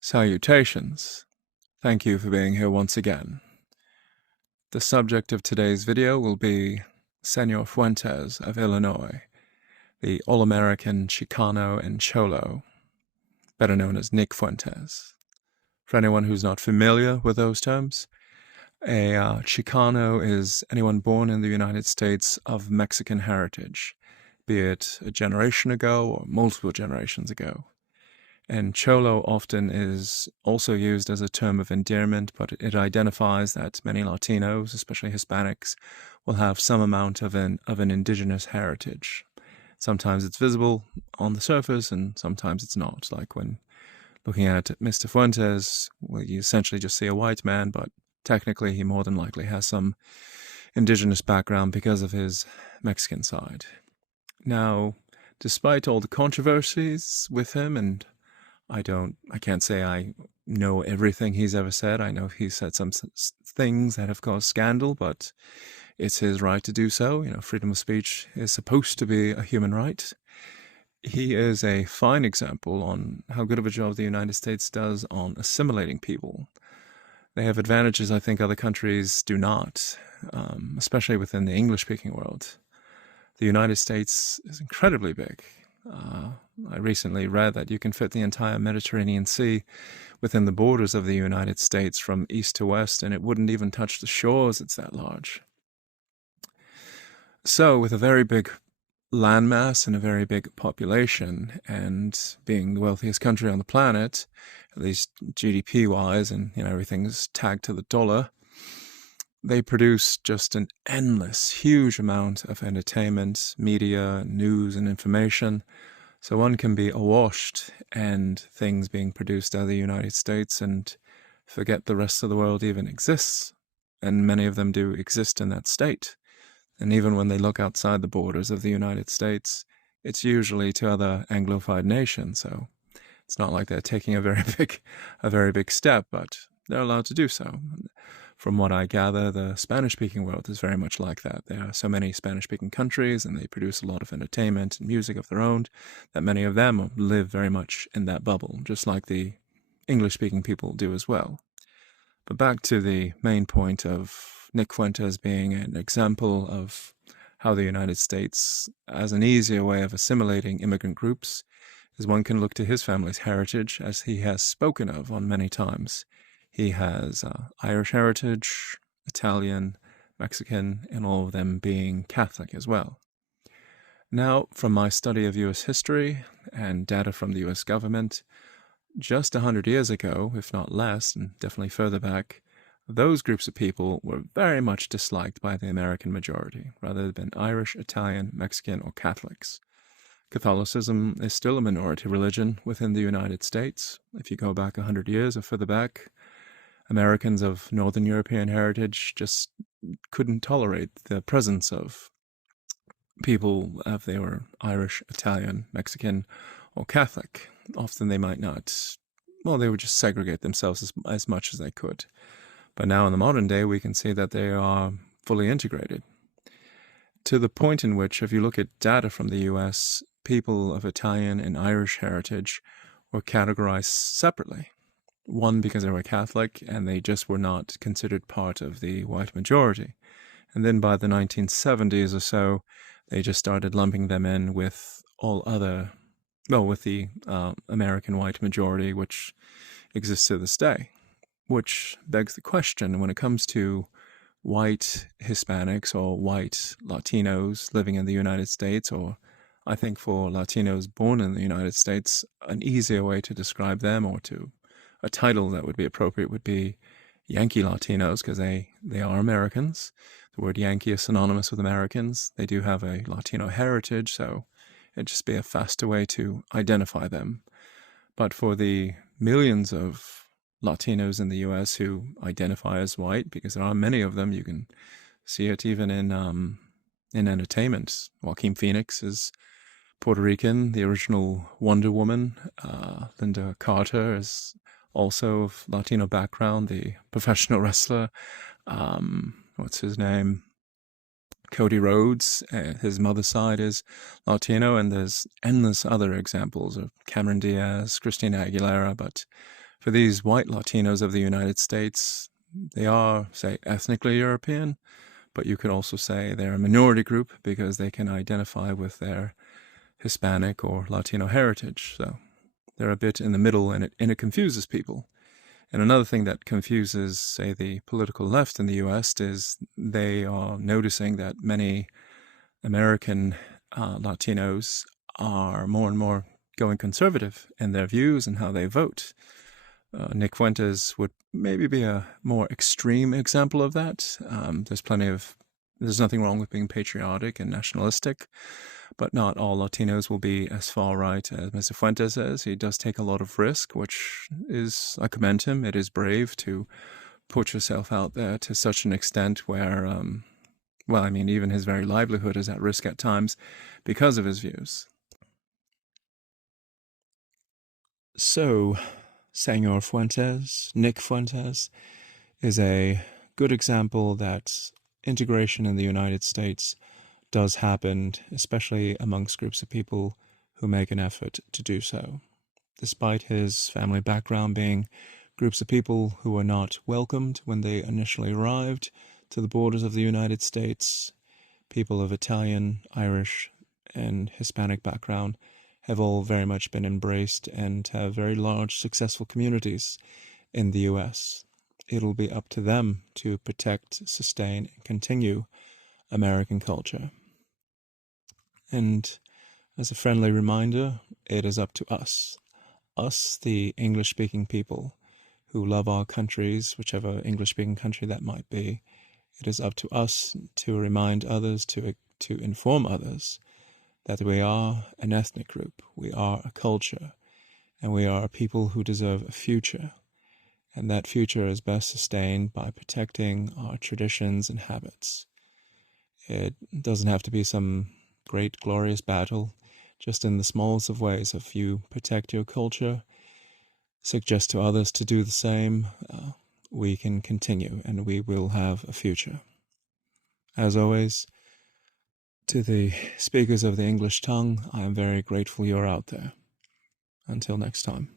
Salutations. Thank you for being here once again. The subject of today's video will be Senor Fuentes of Illinois, the All-American Chicano and Cholo, better known as Nick Fuentes. For anyone who's not familiar with those terms, a Chicano is anyone born in the United States of Mexican heritage, be it a generation ago or multiple generations ago. And Cholo often is also used as a term of endearment, but it identifies that many Latinos, especially Hispanics, will have some amount of an indigenous heritage. Sometimes it's visible on the surface, and sometimes it's not. Like when looking at Mr. Fuentes, well, you essentially just see a white man, but technically he more than likely has some indigenous background because of his Mexican side. Now, despite all the controversies with him, and I can't say I know everything he's ever said. I know he's said some things that have caused scandal, but it's his right to do so. Freedom of speech is supposed to be a human right. He is a fine example on how good of a job the United States does on assimilating people. They have advantages I think other countries do not, especially within the English-speaking world. The United States is incredibly big. I recently read that you can fit the entire Mediterranean Sea within the borders of the United States from east to west, and it wouldn't even touch the shores. It's that large. So, with a very big landmass and a very big population, and being the wealthiest country on the planet, at least GDP-wise, and everything's tagged to the dollar, they produce just an endless, huge amount of entertainment, media, news, and information. So one can be awash and things being produced out of the United States and forget the rest of the world even exists. And many of them do exist in that state. And even when they look outside the borders of the United States, it's usually to other Anglophile nations. So it's not like they're taking a very big step, but they're allowed to do so. From what I gather, the Spanish-speaking world is very much like that. There are so many Spanish-speaking countries, and they produce a lot of entertainment and music of their own, that many of them live very much in that bubble, just like the English-speaking people do as well. But back to the main point of Nick Fuentes being an example of how the United States, as an easier way of assimilating immigrant groups, is one can look to his family's heritage, as he has spoken of on many times. He has Irish heritage, Italian, Mexican, and all of them being Catholic as well. Now, from my study of U.S. history and data from the U.S. government, just 100 years ago, if not less, and definitely further back, those groups of people were very much disliked by the American majority, rather than Irish, Italian, Mexican, or Catholics. Catholicism is still a minority religion within the United States. If you go back 100 years or further back, Americans of Northern European heritage just couldn't tolerate the presence of people if they were Irish, Italian, Mexican, or Catholic. Often they might not, they would just segregate themselves as much as they could. But now in the modern day, we can see that they are fully integrated. To the point in which, if you look at data from the US, people of Italian and Irish heritage were categorized separately. One, because they were Catholic, and they just were not considered part of the white majority. And then by the 1970s or so, they just started lumping them in with with the American white majority, which exists to this day. Which begs the question, when it comes to white Hispanics or white Latinos living in the United States, or I think for Latinos born in the United States, an easier way to describe them, or to a title that would be appropriate, would be Yankee Latinos, because they are Americans. The word Yankee is synonymous with Americans. They do have a Latino heritage, so it'd just be a faster way to identify them. But for the millions of Latinos in the U.S. who identify as white, because there are many of them, you can see it even in entertainment. Joaquin Phoenix is Puerto Rican. The original Wonder Woman, Linda Carter, is also of Latino background. The professional wrestler, what's his name? Cody Rhodes, his mother's side is Latino, and there's endless other examples of Cameron Diaz, Christina Aguilera, but For these white Latinos of the United States, they are, say, ethnically European, but you could also say they're a minority group because they can identify with their Hispanic or Latino heritage. So they're a bit in the middle, and it confuses people. And another thing that confuses, say, the political left in the US is they are noticing that many American Latinos are more and more going conservative in their views and how they vote. Nick Fuentes would maybe be a more extreme example of that. There's nothing wrong with being patriotic and nationalistic, but not all Latinos will be as far right as Mr. Fuentes is. He does take a lot of risk, which is, I commend him. It is brave to put yourself out there to such an extent where, even his very livelihood is at risk at times because of his views. So, Senor Fuentes, Nick Fuentes, is a good example that integration in the United States does happen, especially amongst groups of people who make an effort to do so. Despite his family background being groups of people who were not welcomed when they initially arrived to the borders of the United States, people of Italian, Irish, and Hispanic background have all very much been embraced and have very large, successful communities in the US. It'll be up to them to protect, sustain, and continue American culture. And as a friendly reminder, it is up to us, the English-speaking people who love our countries, whichever English-speaking country that might be. It is up to us to remind others, to inform others that we are an ethnic group, we are a culture, and we are a people who deserve a future. And that future is best sustained by protecting our traditions and habits. It doesn't have to be some great, glorious battle. Just in the smallest of ways, if you protect your culture, suggest to others to do the same, we can continue and we will have a future. As always, to the speakers of the English tongue, I am very grateful you're out there. Until next time.